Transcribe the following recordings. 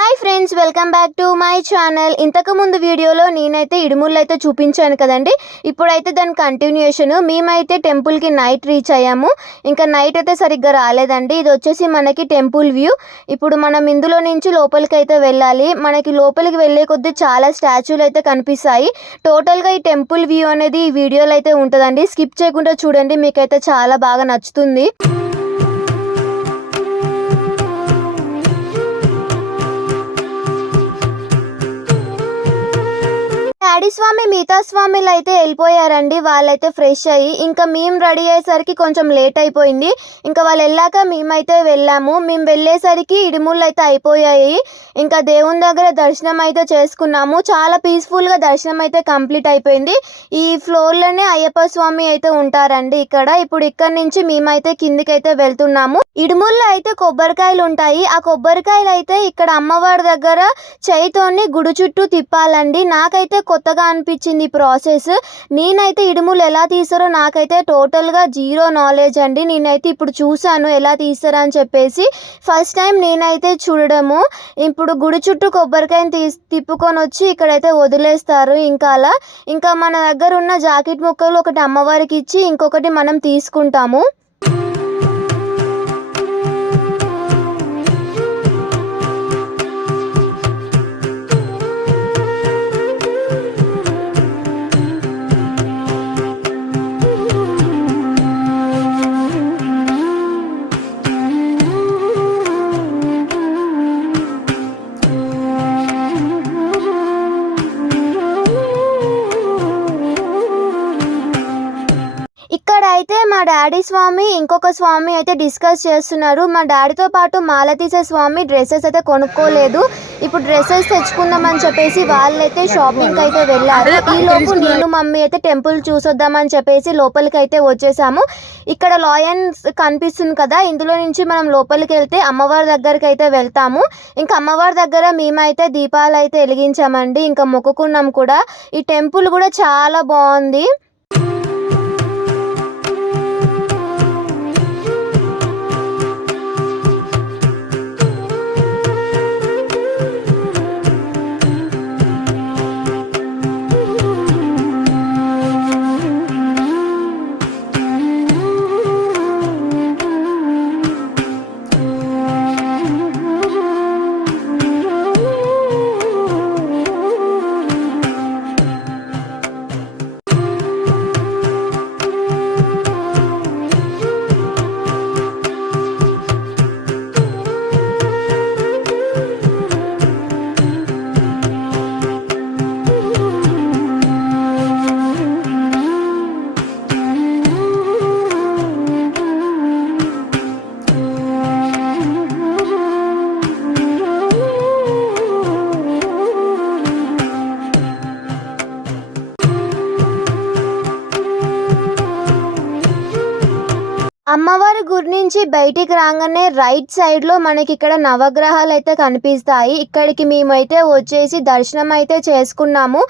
Hi friends, welcome back to my channel. ఇంతకు ముందు వీడియోలో నేనైతే ఇడుముళ్ళు అయితే చూపించాను కదండి. ఇప్పుడైతే దాని కంటిన్యూషన్. మేమైతే టెంపుల్కి నైట్ రీచ్ అయ్యాము. ఇంకా నైట్ అయితే సరిగ్గా రాలేదండి. ఇది వచ్చేసి మనకి టెంపుల్ వ్యూ. ఇప్పుడు మనం ఇందులో నుంచి లోపలికి అయితే వెళ్ళాలి. మనకి లోపలికి వెళ్ళే కొద్దీ చాలా స్టాచ్యూలు అయితే కనిపిస్తాయి. టోటల్గా ఈ టెంపుల్ వ్యూ అనేది ఈ వీడియోలో అయితే ఉంటుందండి. స్కిప్ చేయకుండా చూడండి, మీకైతే చాలా బాగా నచ్చుతుంది. డాడీ స్వామి మిగతా స్వామిలు అయితే వెళ్ళిపోయారండి. వాళ్ళైతే ఫ్రెష్ అయ్యి ఇంకా మేము రెడీ అయ్యేసరికి కొంచెం లేట్ అయిపోయింది. ఇంకా వాళ్ళు వెళ్ళాక మేమైతే వెళ్ళాము. మేము వెళ్ళేసరికి ఇడుముళ్ళు అయితే అయిపోయాయి. ఇంకా దేవుని దగ్గర దర్శనం అయితే చేసుకున్నాము. చాలా పీస్ఫుల్గా దర్శనం అయితే కంప్లీట్ అయిపోయింది. ఈ ఫ్లోర్లోనే అయ్యప్ప స్వామి అయితే ఉంటారండి ఇక్కడ. ఇప్పుడు ఇక్కడ నుంచి మేమైతే కిందికి అయితే వెళ్తున్నాము. ఇడుముల్లో అయితే కొబ్బరికాయలు ఉంటాయి. ఆ కొబ్బరికాయలు అయితే ఇక్కడ అమ్మవారి దగ్గర చేయితోని గుడి చుట్టూ తిప్పాలండి. నాకైతే కొత్తగా అనిపించింది ఈ ప్రాసెస్. నేనైతే ఇడుములు ఎలా తీస్తారో నాకైతే టోటల్గా జీరో నాలెడ్జ్ అండి. నేనైతే ఇప్పుడు చూశాను ఎలా తీస్తారని అని చెప్పేసి. ఫస్ట్ టైం నేనైతే చూడడము. ఇప్పుడు గుడి చుట్టూ కొబ్బరికాయని తిప్పుకొని వచ్చి ఇక్కడైతే వదిలేస్తారు. ఇంకా అలా ఇంకా మన దగ్గర ఉన్న జాకెట్ ముక్కలు ఒకటి అమ్మవారికి ఇచ్చి ఇంకొకటి మనం తీసుకుంటాము. ఇక్కడ అయితే మా డాడీ స్వామి ఇంకొక స్వామి అయితే డిస్కస్ చేస్తున్నారు. మా డాడీతో పాటు మాల తీసే స్వామి డ్రెస్సెస్ అయితే కొనుక్కోలేదు. ఇప్పుడు డ్రెస్సెస్ తెచ్చుకుందామని చెప్పేసి వాళ్ళైతే షాపింగ్కి అయితే వెళ్ళారు. ఈలోపు నేను మమ్మీ అయితే టెంపుల్ చూసొద్దామని చెప్పేసి లోపలికి అయితే వచ్చేసాము. ఇక్కడ లాయన్స్ కనిపిస్తుంది కదా, ఇందులో నుంచి మనం లోపలికి వెళ్తే అమ్మవారి దగ్గరికి అయితే వెళ్తాము. ఇంకా అమ్మవారి దగ్గర మేమైతే దీపాలు అయితే వెలిగించామండి. ఇంకా మొక్కుకున్నాం కూడా. ఈ టెంపుల్ కూడా చాలా బాగుంది. అమ్మవారి గుడి నుంచి బయటికి రాగానే రైట్ సైడ్లో మనకి ఇక్కడ నవగ్రహాలు అయితే కనిపిస్తాయి. ఇక్కడికి మేమైతే వచ్చేసి దర్శనం అయితే చేసుకున్నాము.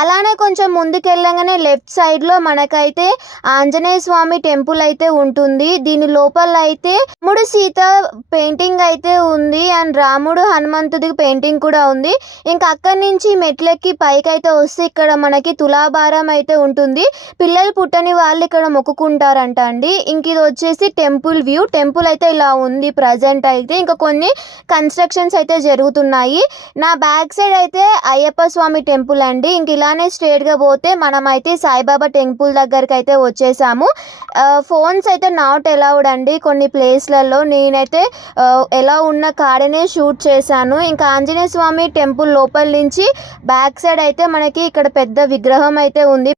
అలానే కొంచెం ముందుకెళ్ళగానే లెఫ్ట్ సైడ్లో మనకైతే ఆంజనేయ స్వామి టెంపుల్ అయితే ఉంటుంది. దీని లోపల అయితే రాముడు సీత పెయింటింగ్ అయితే ఉంది అండ్ రాముడు హనుమంతుడి పెయింటింగ్ కూడా ఉంది. ఇంకా అక్కడి నుంచి మెట్లెక్కి పైకి అయితే వస్తే ఇక్కడ మనకి తులాభారం అయితే ఉంటుంది. పిల్లలు పుట్టని వాళ్ళు ఇక్కడ మొక్కుకుంటారంట అండి. ఇంక ఇది వచ్చేసి టెంపుల్ వ్యూ. టెంపుల్ అయితే ఇలా ఉంది ప్రజెంట్ అయితే. ఇంకా కొన్ని కన్స్ట్రక్షన్స్ అయితే జరుగుతున్నాయి. నా బ్యాక్ సైడ్ అయితే అయ్యప్ప స్వామి టెంపుల్ అండి. ఇంక ఇలానే స్ట్రేట్గా పోతే మనం అయితే సాయిబాబా టెంపుల్ దగ్గరికి అయితే వచ్చేసాము. ఫోన్స్ అయితే నాట్ అలౌడ్ అండి కొన్ని ప్లేస్లలో. నేనైతే ఎలా ఉన్న కాడనే షూట్ చేశాను. ఇంకా ఆంజనేయ స్వామి టెంపుల్ లోపల నుంచి బ్యాక్ సైడ్ అయితే మనకి ఇక్కడ పెద్ద విగ్రహం అయితే ఉంది.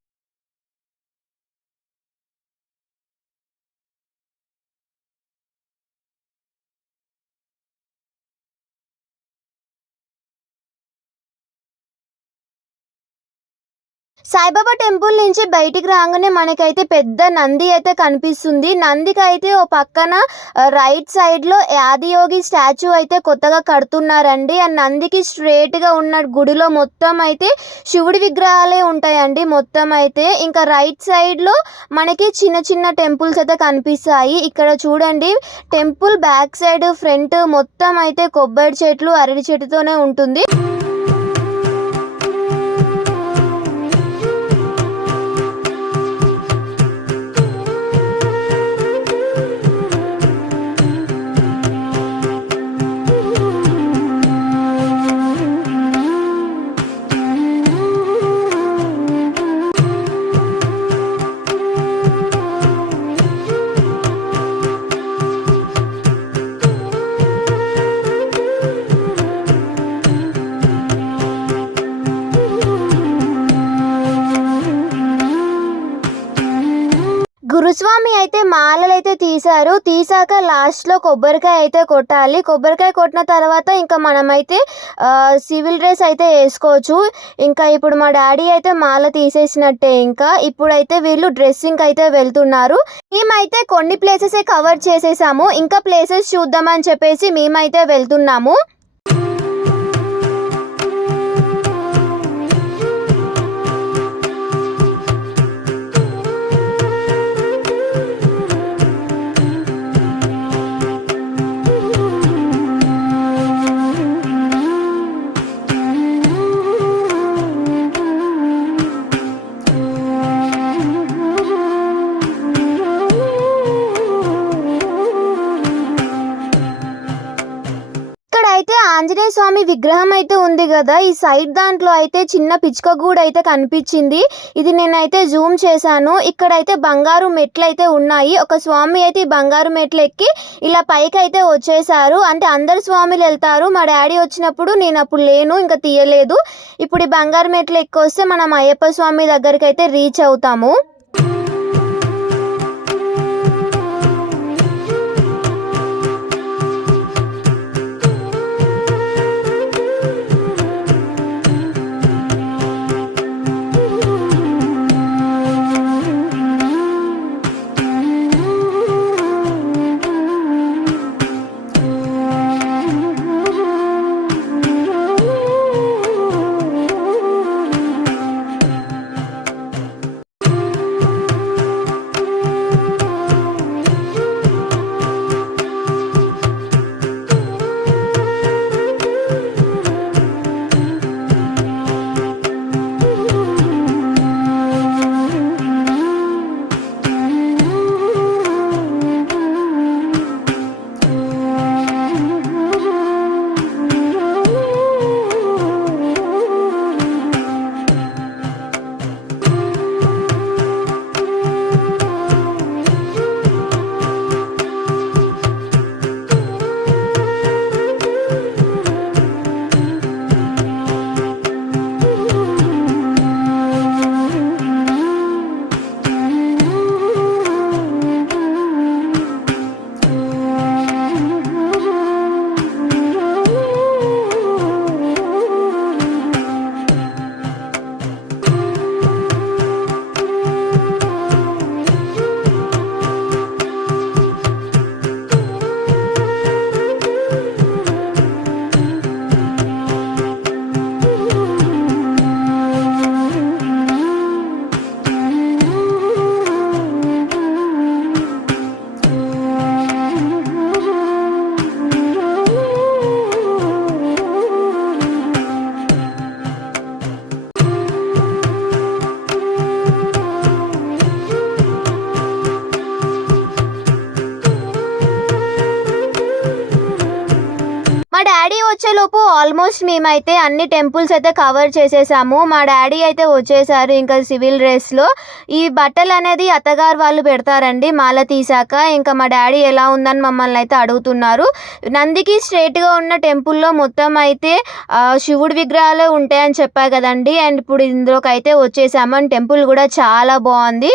సాయిబాబా టెంపుల్ నుంచి బయటికి రాగానే మనకైతే పెద్ద నంది అయితే కనిపిస్తుంది. నందికి అయితే ఓ పక్కన రైట్ సైడ్లో ఆదియోగి స్టాచ్యూ అయితే కొత్తగా కడుతున్నారండి. ఆ నందికి స్ట్రేట్గా ఉన్న గుడిలో మొత్తం అయితే శివుడి విగ్రహాలే ఉంటాయండి మొత్తం అయితే. ఇంకా రైట్ సైడ్లో మనకి చిన్న చిన్న టెంపుల్స్ అయితే కనిపిస్తాయి. ఇక్కడ చూడండి, టెంపుల్ బ్యాక్ సైడ్ ఫ్రంట్ మొత్తం అయితే కొబ్బరి చెట్లు అరటి చెట్టుతోనే ఉంటుంది. గురుస్వామి అయితే మాలలైతే తీశారు. తీసాక లాస్ట్లో కొబ్బరికాయ అయితే కొట్టాలి. కొబ్బరికాయ కొట్టిన తర్వాత ఇంకా మనమైతే సివిల్ డ్రెస్ అయితే వేసుకోవచ్చు. ఇంకా ఇప్పుడు మా డాడీ అయితే మాల తీసేసినట్టే. ఇంకా ఇప్పుడైతే వీళ్ళు డ్రెస్సింగ్ అయితే వెళ్తున్నారు. మేమైతే కొన్ని ప్లేసెసే కవర్ చేసేసాము. ఇంకా ప్లేసెస్ చూద్దామని చెప్పేసి మేమైతే వెళ్తున్నాము. ఆంజనేయ స్వామి విగ్రహం అయితే ఉంది కదా, ఈ సైడ్ దాంట్లో అయితే చిన్న పిచ్చుక గూడు అయితే కనిపించింది. ఇది నేనైతే జూమ్ చేశాను. ఇక్కడైతే బంగారు మెట్లు అయితే ఉన్నాయి. ఒక స్వామి అయితే ఈ బంగారు మెట్లు ఎక్కి ఇలా పైకి అయితే వచ్చేసారు. అంటే అందరు స్వామిలు వెళ్తారు. మా డాడీ వచ్చినప్పుడు నేను అప్పుడు లేను, ఇంకా తీయలేదు. ఇప్పుడు ఈ బంగారు మెట్లు ఎక్కి వస్తే మనం అయ్యప్ప స్వామి దగ్గరికి అయితే రీచ్ అవుతాము. డాడీ వచ్చేలోపు ఆల్మోస్ట్ మేమైతే అన్ని టెంపుల్స్ అయితే కవర్ చేసేసాము. మా డాడీ అయితే వచ్చేసారు ఇంకా సివిల్ డ్రెస్లో. ఈ బట్టలు అనేది అత్తగారు వాళ్ళు పెడతారండి మాల తీసాక. ఇంకా మా డాడీ ఎలా ఉందని మమ్మల్ని అయితే అడుగుతున్నారు. నందికి స్ట్రేట్గా ఉన్న టెంపుల్లో మొత్తం అయితే శివుడి విగ్రహాలే ఉంటాయని చెప్పా కదండి. అండ్ ఇప్పుడు ఇందులోకి అయితే వచ్చేసాము. అండ్ టెంపుల్ కూడా చాలా బాగుంది.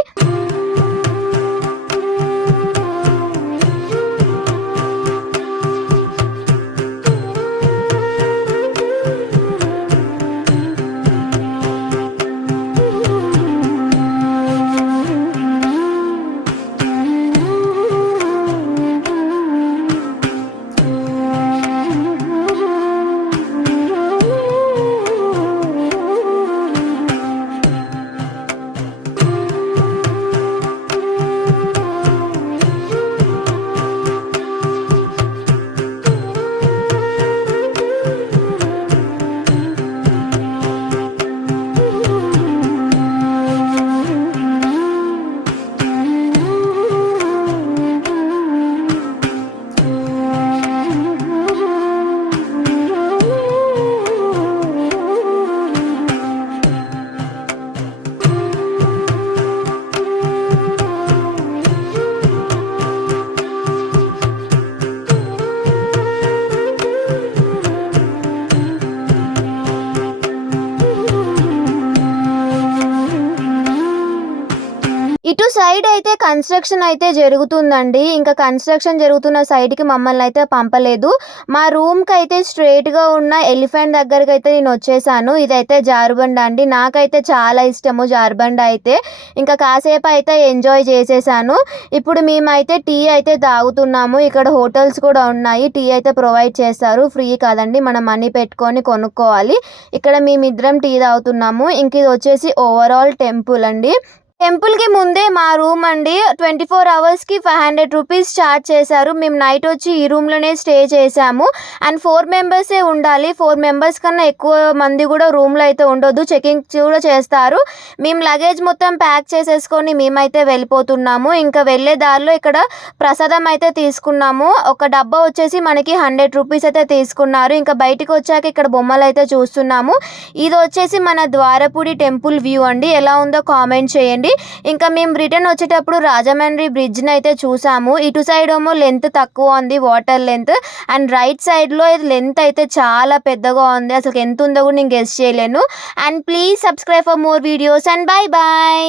ఇటు సైడ్ అయితే కన్స్ట్రక్షన్ అయితే జరుగుతుందండి. ఇంకా కన్స్ట్రక్షన్ జరుగుతున్న సైడ్‌కి మమ్మల్ని అయితే పంపలేదు. మా రూమ్‌కి అయితే స్ట్రెయిట్‌గా ఉన్న ఎలిఫెంట్ దగ్గరికి అయితే నేను వచ్చేసాను. ఇదైతే జారుబండ అండి. నాకైతే చాలా ఇష్టము జారుబండ అయితే. ఇంకా కాసేపు అయితే ఎంజాయ్ చేసేసాను. ఇప్పుడు మేమైతే టీ అయితే తాగుతున్నాము. ఇక్కడ హోటల్స్ కూడా ఉన్నాయి. టీ అయితే ప్రొవైడ్ చేస్తారు. ఫ్రీ కాదండి. మనం మనీ పెట్టుకొని కొనుక్కోవాలి. ఇక్కడ మేమిద్దరం టీ తాగుతున్నాము. ఇంక ఇది వచ్చేసి ఓవరాల్ టెంపుల్ అండి. టెంపుల్‌కి ముందే మా రూమ్ అండి 24 అవర్స్‌కి 500 రూపీస్ చార్జ్ చేశారు. మేము నైట్ వచ్చి ఈ రూమ్‌లోనే స్టే చేశాము. అండ్ 4 మెంబర్సే ఉండాలి. 4 మెంబర్స్ కన్నా ఎక్కువ మంది కూడా రూమ్‌లో అయితే ఉండొద్దు. చెకింగ్ కూడా చేస్తారు. మేము లగేజ్ మొత్తం ప్యాక్ చేసేసుకొని మేమైతే వెళ్ళిపోతున్నాము. ఇంకా వెళ్ళే దారిలో ఇక్కడ ప్రసాదం అయితే తీసుకున్నాము. ఒక డబ్బా వచ్చేసి మనకి 100 రూపీస్ అయితే తీసుకున్నారు. ఇంకా బయటికి వచ్చాక ఇక్కడ బొమ్మలైతే చూస్తున్నాము. ఇది వచ్చేసి మన ద్వారపుడి టెంపుల్ వ్యూ అండి. ఎలా ఉందో కామెంట్ చేయండి. ఇంకా మేము రిటర్న్ వచ్చేటప్పుడు రాజమండ్రి బ్రిడ్జ్‌ని అయితే చూసాము. ఇటు సైడ్ ఏమో లెంత్ తక్కువ ఉంది, వాటర్ లెంత్. అండ్ రైట్ సైడ్‌లో లెంత్ అయితే చాలా పెద్దగా ఉంది. అసలు ఎంత ఉందో కూడా నేను గెస్ చేయలేను. And please subscribe for more videos and by by.